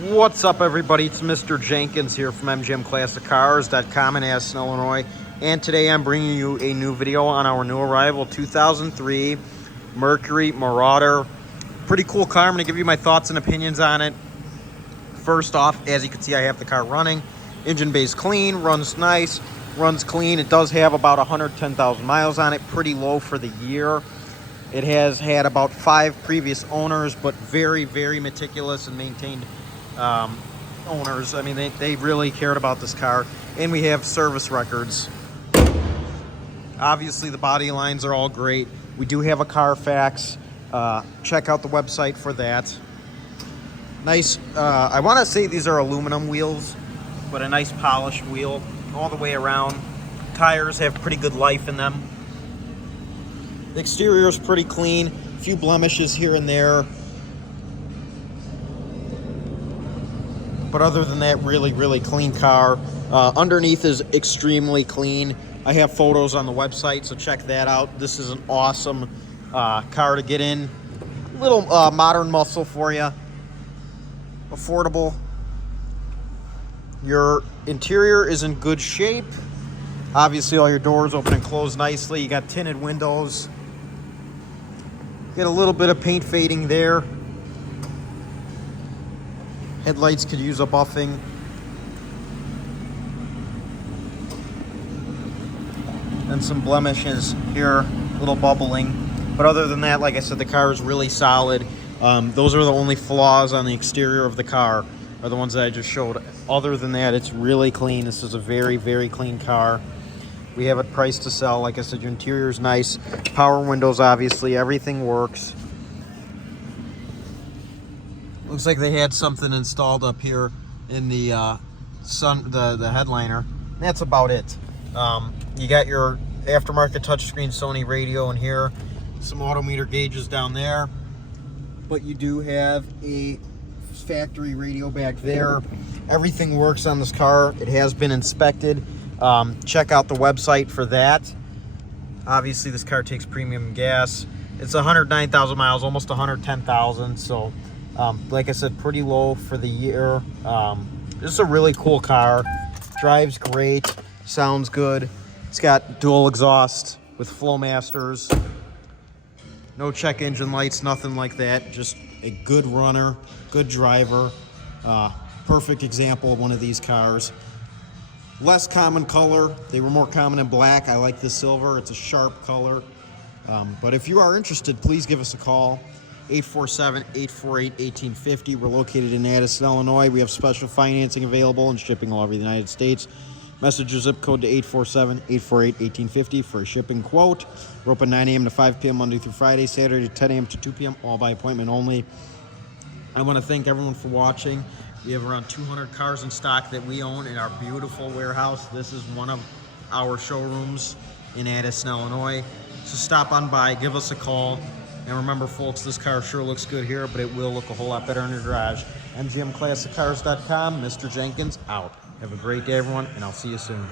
What's up, everybody? It's Mr. Jenkins here from mgmclassicars.com in Addison, Illinois. And today I'm bringing you a new video on our new arrival 2003 Mercury Marauder. Pretty cool car. I'm going to give you my thoughts and opinions on it. First off, as you can see, I have the car running. Engine bay's clean, runs nice, runs clean. It does have about 110,000 miles on it, pretty low for the year. It has had about 5 previous owners, but very, very meticulous and maintained owners. I mean, they really cared about this car. And we have service records. Obviously, the body lines are all great. We do have a Carfax. Check out the website for that. Nice, I want to say these are aluminum wheels, but a nice polished wheel all the way around. Tires have pretty good life in them. The exterior is pretty clean. A few blemishes here and there. But other than that, really, really clean car. Underneath is extremely clean. I have photos on the website, so check that out. This is an awesome car to get in. Little modern muscle for you. Affordable. Your interior is in good shape. Obviously, all your doors open and close nicely. You got tinted windows. Get a little bit of paint fading there. Headlights could use a buffing. And some blemishes here, little bubbling. But other than that, like I said, the car is really solid. Those are the only flaws on the exterior of the car, are the ones that I just showed. Other than that, it's really clean. This is a very, very clean car. We have it priced to sell. Like I said, your interior is nice. Power windows, obviously, everything works. Looks like they had something installed up here in the the headliner. That's about it. You got your aftermarket touchscreen Sony radio in here. Some odometer gauges down there. But you do have a factory radio back there. Everything works on this car. It has been inspected. Check out the website for that. Obviously, this car takes premium gas. It's 109,000 miles, almost 110,000. So, like I said, pretty low for the year. This is a really cool car. Drives great. Sounds good. It's got dual exhaust with Flowmasters. No check engine lights, nothing like that. Just a good runner, good driver. Perfect example of one of these cars. Less common color. They were more common in black. I like the silver. It's a sharp color. But if you are interested, please give us a call. 847-848-1850. We're located in Addison, Illinois. We have special financing available and shipping all over the United States. Message your zip code to 847-848-1850 for a shipping quote. We're open 9 a.m. to 5 p.m. Monday through Friday, Saturday 10 a.m. to 2 p.m., all by appointment only. I want to thank everyone for watching. We have around 200 cars in stock that we own in our beautiful warehouse. This is one of our showrooms in Addison, Illinois. So stop on by, give us a call. And remember, folks, this car sure looks good here, but it will look a whole lot better in your garage. mgmclassicars.com, Mr. Jenkins, out. Have a great day, everyone, and I'll see you soon.